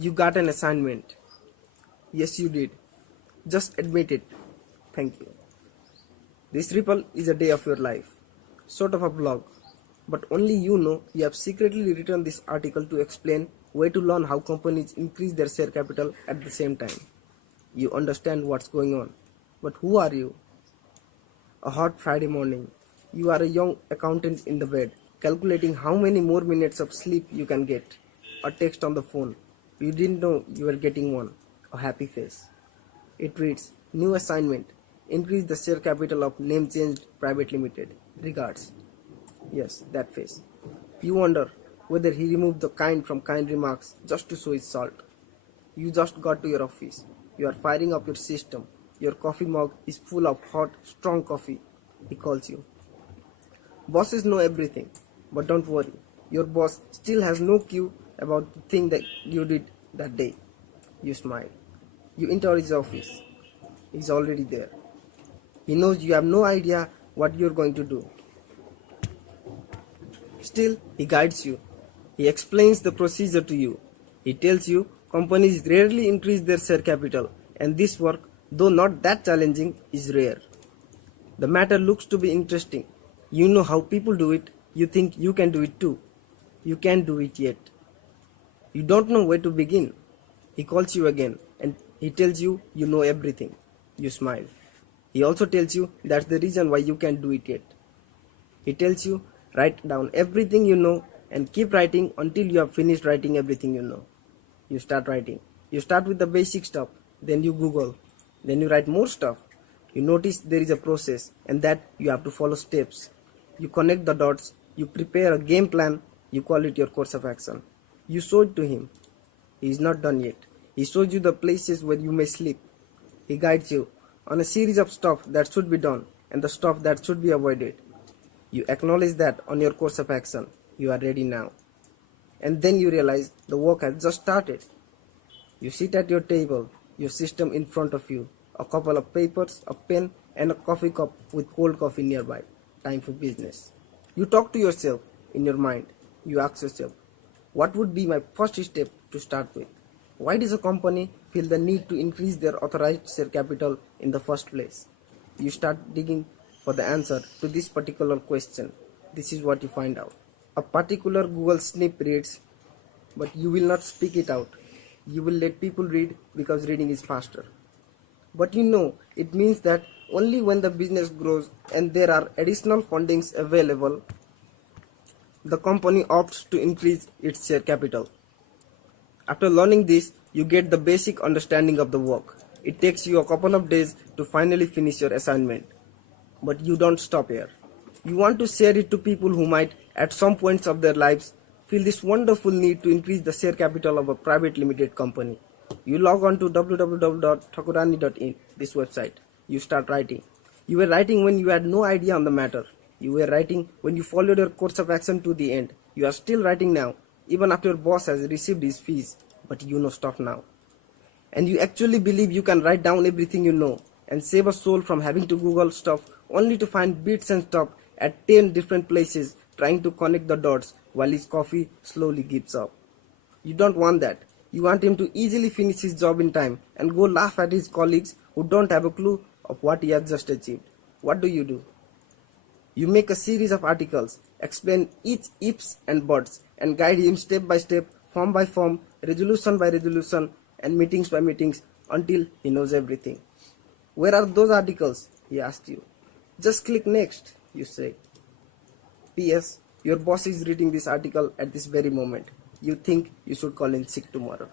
You got an assignment. Yes, you did. Just admit it. Thank you. This ripple is a day of your life, sort of a blog, but only you know you have secretly written this article to explain way to learn how companies increase their share capital at the same time. You understand what's going on, but who are you? A hot Friday morning, you are a young accountant in the bed, calculating how many more minutes of sleep you can get. A text on the phone. You didn't know you were getting one. A happy face. It reads, new assignment. Increase the share capital of name changed private limited. Regards. Yes, that face. You wonder whether he removed the kind from kind remarks just to show his salt. You just got to your office. You are firing up your system. Your coffee mug is full of hot, strong coffee. He calls you. Bosses know everything, but don't worry. Your boss still has no clue about the thing that you did that day. You smile. You enter his office. He's already there. He knows you have no idea what you're going to do. Still, he guides you. He explains the procedure to you. He tells you companies rarely increase their share capital, and this work, though not that challenging, is rare. The matter looks to be interesting. You know how people do it. You think you can do it too. You can't do it yet. You don't know where to begin. He calls you again and he tells you you know everything. You smile. He also tells you that's the reason why you can't do it yet. He tells you write down everything you know and keep writing until you have finished writing everything you know. You start writing. You start with the basic stuff, then you Google, then you write more stuff. You notice there is a process and that you have to follow steps. You connect the dots, you prepare a game plan, you call it your course of action. You show it to him. He is not done yet. He shows you the places where you may slip. He guides you on a series of stuff that should be done and the stuff that should be avoided. You acknowledge that on your course of action. You are ready now. And then you realize the work has just started. You sit at your table, your system in front of you, a couple of papers, a pen, and a coffee cup with cold coffee nearby. Time for business. You talk to yourself in your mind. You ask yourself, what would be my first step to start with? Why does a company feel the need to increase their authorized share capital in the first place? You start digging for the answer to this particular question. This is what you find out. A particular Google snip reads, but you will not speak it out. You will let people read because reading is faster. But you know, it means that only when the business grows and there are additional fundings available, the company opts to increase its share capital. After learning this, you get the basic understanding of the work. It takes you a couple of days to finally finish your assignment. But you don't stop here. You want to share it to people who might, at some points of their lives, feel this wonderful need to increase the share capital of a private limited company. You log on to www.thakurani.in, this website. You start writing. You were writing when you had no idea on the matter. You were writing when you followed your course of action to the end. You are still writing now, even after your boss has received his fees. But you know stuff now. And you actually believe you can write down everything you know and save a soul from having to Google stuff only to find bits and stuff at 10 different places trying to connect the dots while his coffee slowly gives up. You don't want that. You want him to easily finish his job in time and go laugh at his colleagues who don't have a clue of what he has just achieved. What do? You make a series of articles, explain each ifs and buts, and guide him step by step, form by form, resolution by resolution, and meetings by meetings until he knows everything. Where are those articles? He asks you. Just click next, you say. P.S. Your boss is reading this article at this very moment. You think you should call in sick tomorrow.